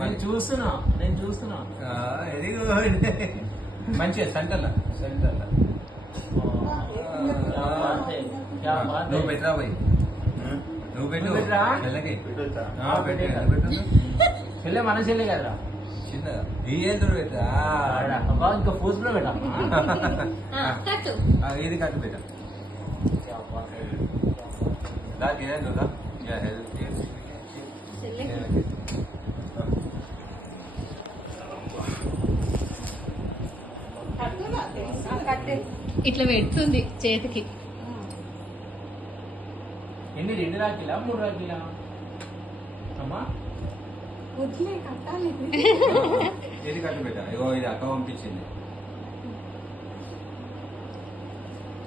నేను చూస్తున్నా very good. మంచిగా సెంటర్లా నువ్వు పెట్టరా పోయి నువ్వు పెట్టు పిల్లకి చెల్లె మన చెల్లె కదరా చిన్నగా ఈ ఏళ్ళు పెట్టా ఇంకా పూసులో పెట్టా ఇది కట్టు పెట్ట దానికి ఏదో ఇట్లా పెడుతుంది చేతికి. ఎన్ని 2 రాఖీలా 3 రాఖీలా అమ్మా? ఏది కట్టు పెట్టా ఇగో ఇది అక్క పంపించింది.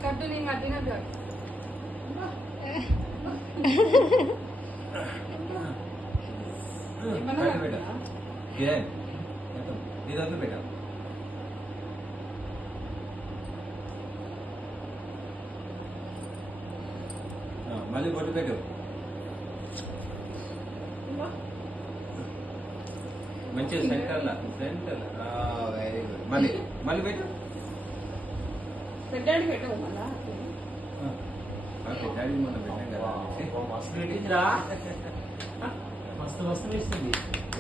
కట్టు నేను కట్టినట్టు కట్టు పెట్టా ఇది వద్దు పెట్టా. మళ్ళీ బొట్టు పెట్టు మంచిగా సెంటర్లా వెరీ గుడ్. మళ్ళీ పెట్టు పెట్టాడు పెట్టవు మళ్ళా పెట్టాడు మనం పెట్టాం కదా. మస్తు పెట్టిందిరా మస్తు వేస్తుంది.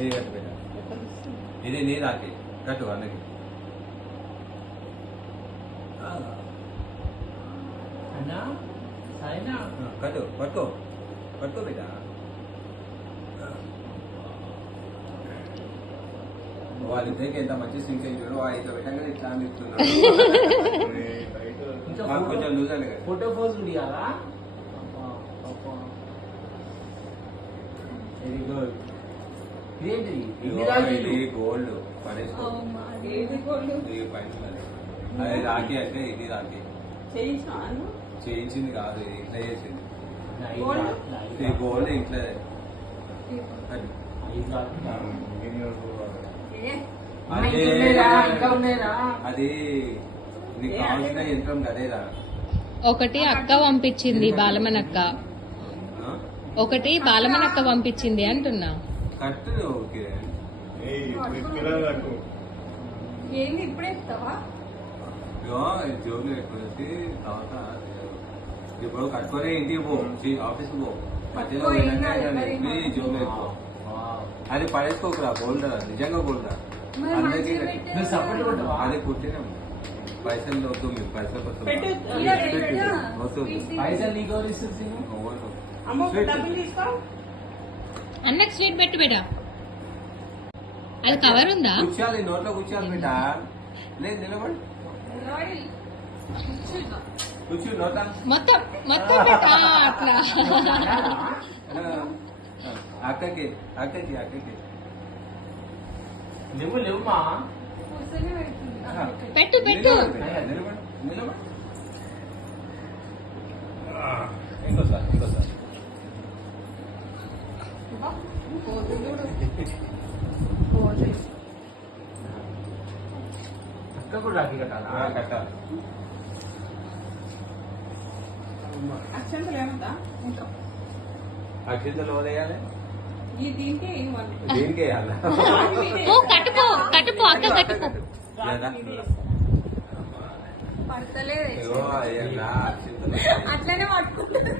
ఇది కట్టు పెట్టా ఇది నీ రాకి కట్టు అన్నకి అన్నా సాయినా కట్టు పట్టుకో బిడ్డ. వాళ్ళిద్దరికి ఎంత మంచి సింక్ అయ్యాడు ఇట్లా పెట్టంగా ఇట్లా అనిపిస్తున్నాడు. కొంచెం లూజ్ అని కదా ఫోటో పోజ్ ఇవ్వాలా? Very good. ఇదేంటి ఇది గోల్డ్ పడేసుకో. ఏది గోల్డ్ ఇది పైన అది రాఖీ అంటే ఇది రాఖీ చేయించింది కాదు ఇట్లా చేసింది. ఇది గోల్డ్ ఇట్లా అది నీకు కావాల్సిన యంత్రం కదేరా. ఒకటి అక్క పంపించింది బాలమనక్క, ఒకటి బాలమనక్క పంపించింది అంటున్నా. కట్టు ఓకే ఏంది ఇప్పుడే ఇస్తావా? జోబులు పెట్టుకుని తర్వాత ఇప్పుడు కట్టుకొని ఇంటికి పో ఆఫీస్కి పో మధ్యలో జోబులు పెట్టుకో. అది పడేసుకోకురా గోల్డ్ నిజంగా గోల్డ్ అందరికీ అది కుట్టినాం. పైసలు వస్తుంది పైసలు వస్తుంది పైసలు నీకు ఎవరు ఇస్తుంది? అన్నకు స్వీట్ పెట్టు బేటా. అది కవర్ ఉందా? కూర్చోాలి నోట్లో కూర్చోాలి బిడ్డ. లేదు నిలబడి కూర్చో నోట్లా మొత్తం పెట్టా అట్లా. అక్కకి లేవుమా కూర్చొని పెడుతుంది. పెట్టు నిలబడి ఇంకోసారి అక్క కూడా రాఖీ కట్టాలా? కట్టాలి. అక్షంతలు ఏమంతా ఇంకా అక్షింతలు వదిలేయాలి ఈ దీనికి ఏమన్నా దేనికి వేయాలి? కట్టుకో అక్క కట్టుకో. పడతలేదు ఇగో అయ్యా అక్షింతలు అట్లనే పట్టుకుంటుంది.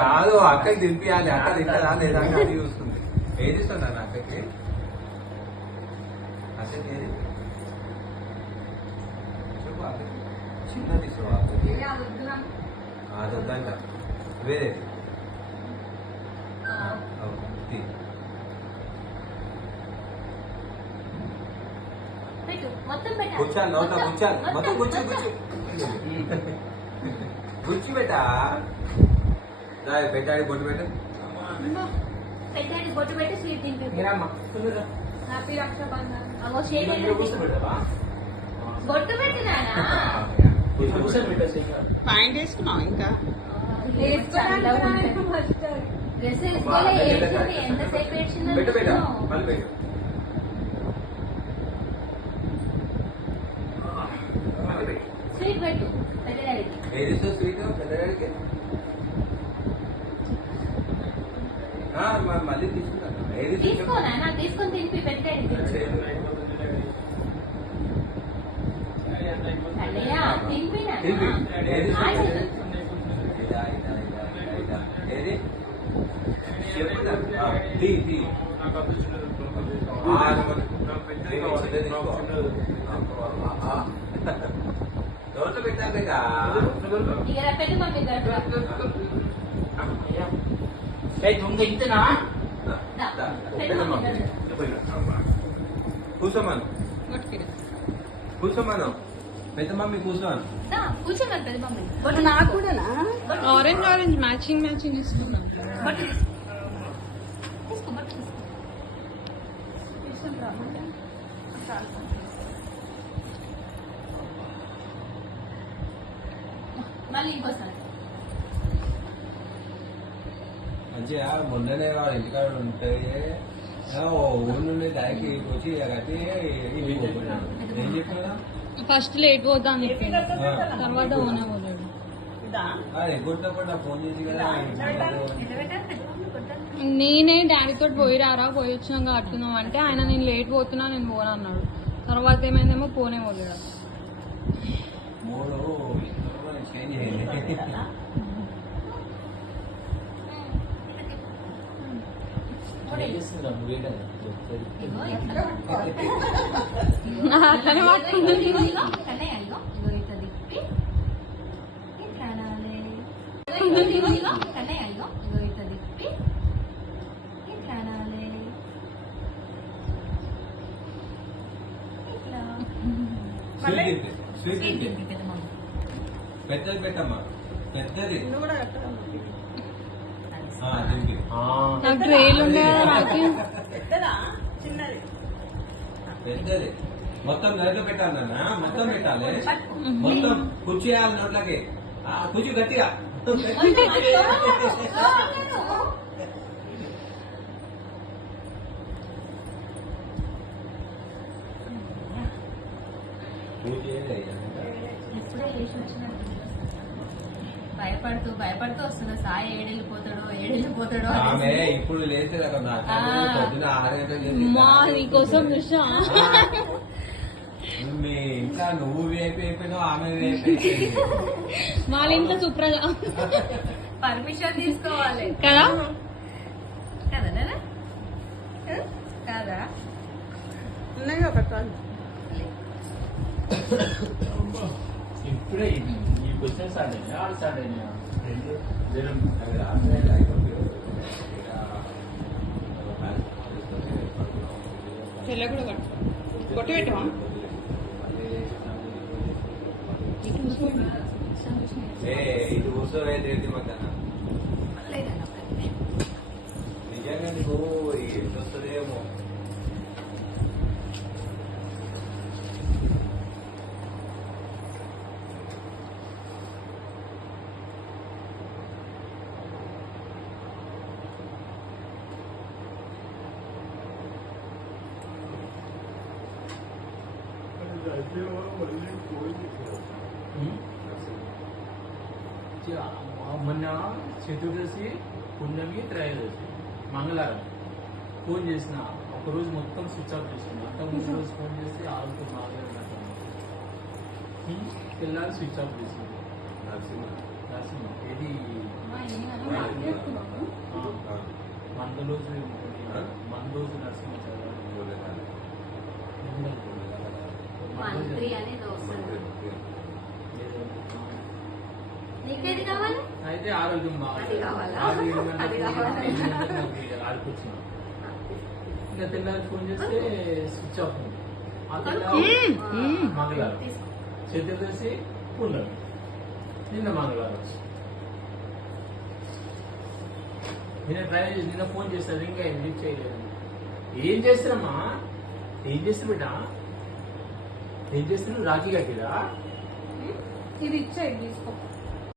కాదు అక్కకి దింపియాలి. అక్క తింటదా లేదా అని అది చూస్తుంది. ఏది ఇస్తుందా అక్కకి? అసలు ఏది చెప్పు అక్కకి చిన్నది అది వద్దంట వేరేది కూర్చోాలి నోట్లో కూర్చోాలి మొత్తం కూర్చి పెట్టా. పెట్టాడి బొట్టు పెట్టు. బొట్టు పెట్టి స్వీట్ తింటుంది. హ్యాపీ రక్షాబంధన్. బొట్టు పెట్టినా పాయింట్ వేసుకున్నావు ఇంకా డ్రెస్ వేసుకోలే. ఏడ్చింది, ఎంతసేపు ఏడ్చిందో పెట్టు పెట్టా మళ్ళీ పెట్టు. స్వీట్ పెట్టు పెద్దగాడికి. ఏది స్వీట్ పెద్దగాడికి మళ్ళీ తీసుకుంటాను. ఏది తీసుకోనా నాకు తీసుకొని తినిపి పెట్టేయండి అన్నయ్య తినిపినా తినిపి. ఏది ఆశలు. ఏది చెప్పుదా తీ దోశ పెట్టాక ఇక పెట్టు మమ్మీ గడప దొంగ ఇంతనా కూర్చోమను కూర్చోమను పెద్ద మమ్మీ కూర్చోను కూర్చోమని పెద్ద మమ్మీ నాకు కూడానా ఆరెంజ్ ఆరెంజ్ మ్యాచింగ్ మ్యాచింగ్ ఇస్తున్నాం బట్టు తీసుకో తీసుకో బట్టు తీసుకో మళ్ళీ ఇంకోసారి మంచిగా మొన్ననే వాడు ఇంటికాడ ఉంటే ఊరి నుండి దానికి వచ్చి కట్టి ఏం చెప్పినా ఫస్ట్ లేట్ పోతా అని చెప్పింది తర్వాత ఓనా పోతాడు ఎగ్గొట్టకుండా ఫోన్ చేసి కదా నేనే డాడీతో పోయి రారా పోయి వచ్చినాక కట్టుకుందాం అంటే ఆయన నేను లేట్ పోతున్నా నేను పోను అన్నాడు. తర్వాత ఏమైందేమో పోనే పోలేడు. మూడు చేంజ్ చేయండి. అట్లనే పట్టుకుంటుంది. స్వీట్ పెద్దది పెట్టమ్మా పెద్దది నాకు ట్రైల్ ఉండే కదా నాకు పెద్దది మొత్తం నదిలో పెట్టాలన్నా మొత్తం పెట్టాలి మొత్తం కుర్చీ వేయాలి నోట్లకి కుర్చీ గట్టిగా ఎప్పుడే లేచి వచ్చినట్టు భయపడుతూ భయపడుతూ వస్తున్నా సాయి ఏడెళ్ళిపోతాడో ఆమె ఇప్పుడు లేస్తే పొద్దున 6 గంటలకు మా నీకోసం చూసా మీ ఇంట్లో నువ్వు వేపు అయిపోయినావు ఆమె వేపు వాళ్ళ ఇంట్లో సుప్రజ పర్మిషన్ తీసుకోవాలి కదా కదా నాన్న? కాదా ఉన్నాయిగా పెట్టాలి. ఇప్పుడే ఈ క్వశ్చన్ స్టార్ట్ అయినా ఆడ స్టార్ట్ అయినా చెల్ల కూడా కొట్టి పెట్టవా ఇది కూర్చోలేదు ఏంటి మధ్యాహ్నం నిజంగా నీకు ఎంత వస్తుందేమో మొన్న చతుర్దశి పున్నమి త్రయోదశి మంగళవారం ఫోన్ చేసిన ఒకరోజు మొత్తం స్విచ్ ఆఫ్ చేసిన అంత ముందు రోజు ఫోన్ చేసి 6 to 4 తెల్లారి స్విచ్ ఆఫ్ చేసింది నరసింహ ఏది మందోజు నరసింహ మంత్రి అనేది వస్తుంది నీకేది కావాలి అయితే ఆరోగ్యం అది కావాలా? అది కావాలా? ఆడుకొచ్చిన ఇంకా తెల్లారి ఫోన్ చేస్తే స్విచ్ ఆఫ్ ఉంది ఆ మంగళవారం చతుర్దశి పున్నమి నిన్న మంగళవారం నిన్న ట్రై చేసి నిన్న ఫోన్ చేస్తారు ఇంకా లిఫ్ట్ చేయలేదు. ఏం చేస్తారమ్మా ఏం చేస్తారు బిడ్డ ఏం చేస్తున్నారు రాఖీ కట్టిరా ఇది ఇచ్చేది తీసుకో